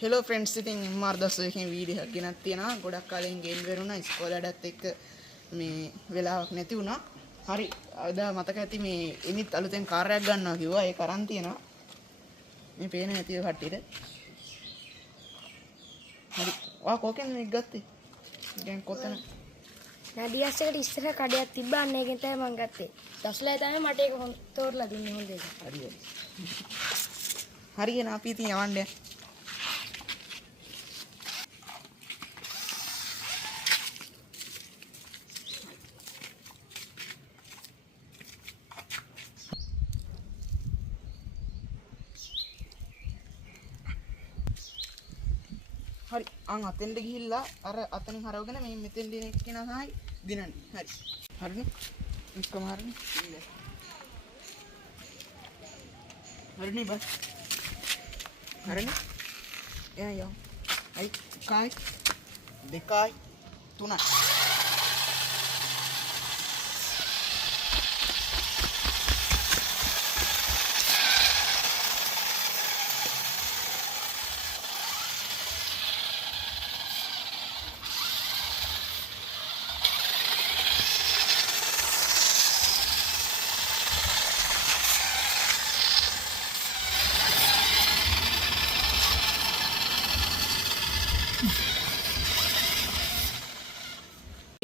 Hello friends, ඉතින් MR දස් එකකින් වීඩියෝ එකක් ගෙනත් තියෙනවා. ගොඩක් කාලෙන් ගේම් වෙරුණා. ඉස්කෝලේටත් එක්ක මේ වෙලාවක් නැති වුණා. හරි, අද මතක ඇති මේ එනිත් අලුතෙන් කාර් එකක් ගන්නවා කිව්වා. ඒක අරන් තියෙනවා. මේ පේන ඇතිව කට්ටියට. හරි. ඔයා කෝකෙන් මේක ගත්තේ? දැන් කොතන? නඩියස් එකට ඉස්සර කඩයක් තිබ්බා. අන්න ඒකෙන් තමයි මම ගත්තේ. දස්ලා තමයි මට ඒක තෝරලා දුන්නේ හොඳ එක. හරි. හරියන අපි ඉතින් යවන්න. හරි, අතෙන්ට ගිහිල්ලා අර අතනින් හරවගෙන මේ මෙතෙන් දින එක්කෙනා තමයි දිනන්නේ. හරි. හරිනේ? ඉක්කම හරිනේ. හරිනේ බස්. හරිනේ? එයා. අයි එකයි දෙකයි තුනයි.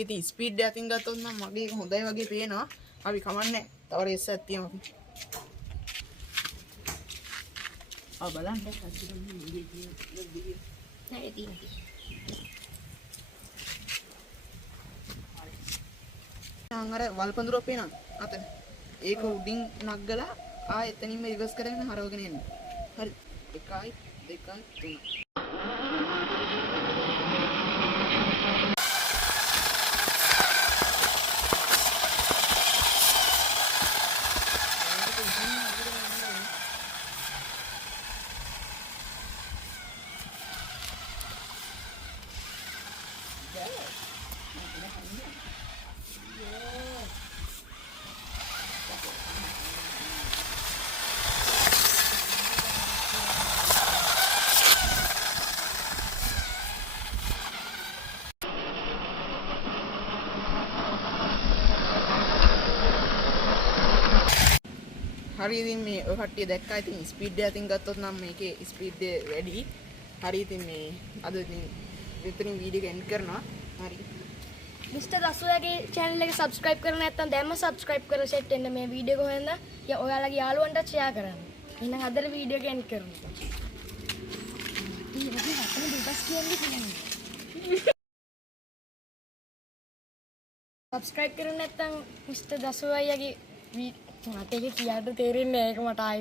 ඉතින් ස්පීඩ් එක අතින් ගත්තොත් නම් මගේ එක හොඳයි වගේ පේනවා. අපි කමන්නේ. තව රේස් එකක් තියමු අපි. බලන්න කච්චිට මේ ඉන්නේ නෑ තියෙන්නේ. අර වල්පඳුරක් පේනවා අතන. ඒක උඩින් නග්ගලා ආයෙ එතනින්ම රිවර්ස් කරගෙන හරවගෙන එන්න. හරි. 1 2 3. හරි, ඉතින් මේ ඔය කට්ටිය දැක්කා. ඉතින් ස්පීඩ් එක අතින් ගත්තොත් නම් මේකේ ස්පීඩ් එක වැඩි. හරි, ඉතින් මේ අද ඉතින් විතරින් වීඩියෝ එක එන්ඩ් කරනවා. හරි. මිස්ටර් දසුයාගේ channel එක subscribe කරලා නැත්නම් දැම්ම subscribe කරලා set වෙන්න මේ වීඩියෝ එක හොයන්න. ඔයාලගේ යාළුවන්ටත් share කරන්න. එහෙනම් අදට වීඩියෝ එක එන්ඩ් කරමු. subscribe කරලා නැත්නම් මිස්ටර් දසුයාගේ මට ඒක කියන්න තේරෙන්නේ නැහැ. ඒක මට